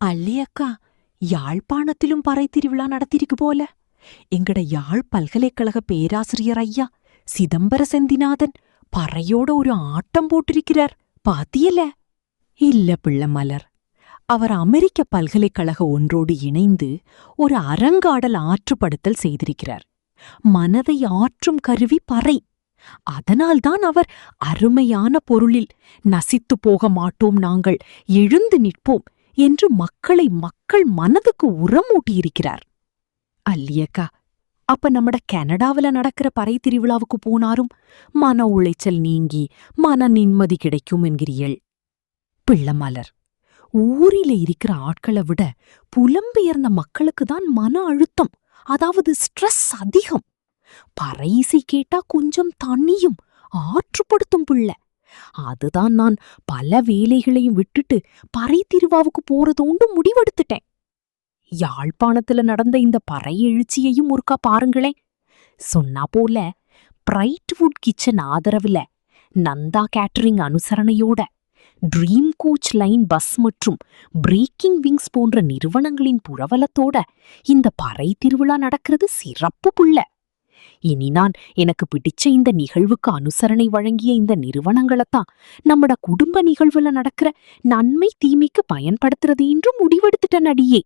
அல்லியக்கா, யாழ்ப்பாணத்திலும் பறை திருவிழா நடத்திருக்கு போல. எங்கட யாழ் பல்கலைக்கழக பேராசிரியர் ஐயா சிதம்பர செந்திநாதன் பறையோட ஒரு ஆட்டம் போட்டிருக்கிறார். பாத்தியல? இல்ல பிள்ளமலர், அவர் அமெரிக்க பல்கலைக்கழக ஒன்றோடு இணைந்து ஒரு அரங்காடல் ஆற்றுப்படுத்தல் செய்திருக்கிறார். மனதை ஆற்றும் கருவி பறை. அதனால்தான் அவர் அருமையான பொருளில் நசித்து போக மாட்டோம், நாங்கள் எழுந்து நிற்போம் என்று மக்கள் மனதுக்கு உரமூட்டியிருக்கிறார். அல்லியக்கா, அப்ப நம்மட கனடாவில நடக்கிற பறை திருவிழாவுக்கு போனாரும் மன உளைச்சல் நீங்கி மன நிம்மதி கிடைக்கும் என்கிறீள். பிள்ளமலர், ஊரில இருக்கிற ஆட்களை விட புலம்பெயர்ந்த மக்களுக்குதான் மன அழுத்தம், அதாவது ஸ்ட்ரெஸ் அதிகம். பறை இசை கேட்டா கொஞ்சம் தண்ணியும் ஆற்றுப்படுத்தும் பிள்ளை. அதுதான் நான் பல வேலைகளையும் விட்டுட்டு பறை திருவாவுக்கு போறதோண்டு முடிவெடுத்துட்டேன். யாழ்ப்பாணத்துல நடந்த இந்த பறை எழுச்சியையும் ஒருக்கா பாருங்களேன். சொன்னா போல பிரைட்வுட் கிச்சன் ஆதரவுல, நந்தா கேட்டரிங் அனுசரணையோட, ட்ரீம் கோச் லைன் பஸ் மற்றும் பிரேக்கிங் விங்ஸ் போன்ற நிறுவனங்களின் புரவலத்தோட இந்த பறை திருவிழா நடக்கிறது சிறப்பு புள்ள. இனி நான் எனக்கு பிடிச்ச இந்த நிகழ்வுக்கு அனுசரணை வழங்கிய இந்த நிறுவனங்களைத்தான் நம்மட குடும்ப நிகழ்வுல நடக்கிற நன்மை தீமைக்கு பயன்படுத்துறது என்று முடிவெடுத்துட்டேன் அடியே.